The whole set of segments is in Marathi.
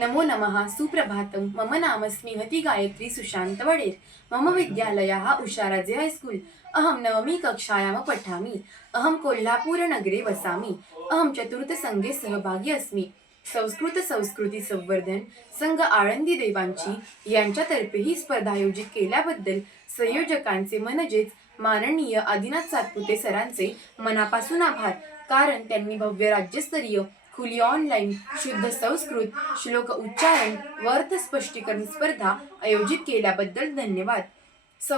नमो नमः सुप्रभातं। मम नाम स्मिहति गायत्री सुशान्त वडेर्। मम विद्यालयः उषाराजे हैस्कूल् अहं नवमी कक्षायां पठामि। अहं कोल्हापुरनगरे वसामि। अहं चतुर्थसङ्घे सहभागी अस्मि। संस्कृत संस्कृती संवर्धन संघ आळंदी देवांची यांच्यातर्फे ही स्पर्धा आयोजित केल्याबद्दल संयोजकांचे म्हणजेच माननीय आदिनाथ सातपुते सरांचे मनापासून आभार. कारण त्यांनी भव्य राज्यस्तरीय खुली ऑनलाईन शुद्ध संस्कृत श्लोक उच्चारण व अर्थ स्पष्टीकरण स्पर्धा आयोजित केल्याबद्दल धन्यवाद. स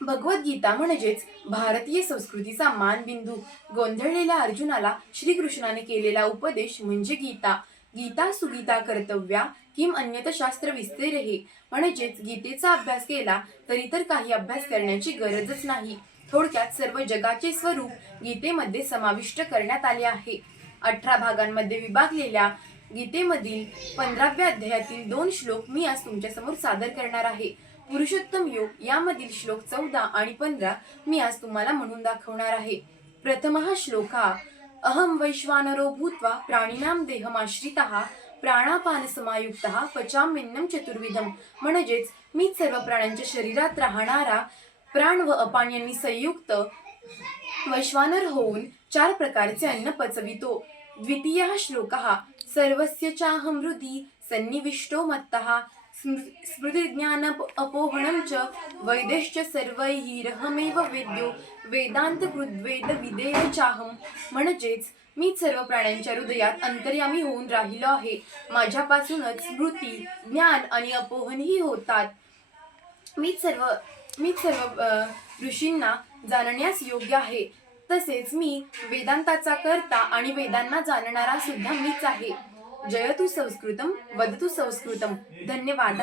भगवद्गीता म्हणजेच भारतीय संस्कृतीचा मानबिंदू. गोंधळलेल्या अर्जुनाला श्रीकृष्णाने केलेला उपदेश म्हणजे गीता. गीता सुगीता कर्तव्या किम अन्यत शास्त्र विस्तेरहे म्हणजेच गीतेचा अभ्यास केला तरी तर काही अभ्यास करण्याची गरजच नाही. थोडक्यात सर्व जगाचे स्वरूप गीतेमध्ये समाविष्ट करण्यात आले आहे. अठरा भागांमध्ये विभागलेल्या गीतेमधील पंधराव्या अध्यायातील दोन श्लोक मी आज तुमच्यासमोर सादर करणार आहे. पुरुषोत्तम योग यामधील श्लोक चौदा आणि पंधरा मी आज तुम्हाला म्हणून दाखवणार आहे. प्रथम श्लोक हा अहम वैश्वानरो भूत्वा प्राणिनाम देहमाश्रितः प्राणापान समायुक्त पचामिन्नम चतुर्विधम. म्हणजेच मीच सर्व प्राण्यांच्या शरीरात राहणारा प्राण व अपान यांनी संयुक्त वैश्वानर होऊन चार प्रकारचे अन्न पचवितो. द्वितीय श्लोक सर्वस्य चाह मृदी सन्निविष्टो मत्तः स्मृतिज्ञान अपोहणं च वैदेश्च सर्वैरहमेव वेद्यो वेदांत कृद्वेद विदेय चाहम म्हणजेच मी सर्व प्राण्यांच्या हृदयात अंतर्यामी होऊन राहिलो आहे. माझ्यापासूनच स्मृती ज्ञान आणि अपोहनही होतात. मीच सर्व मीच सर्व ऋषींना जाणण्यास योग्य आहे. तसेच मी वेदांताचा करता आणि वेदांना जाणणारा सुद्धा मीच आहे. जयतु संस्कृतम वदतु संस्कृतम. धन्यवाद.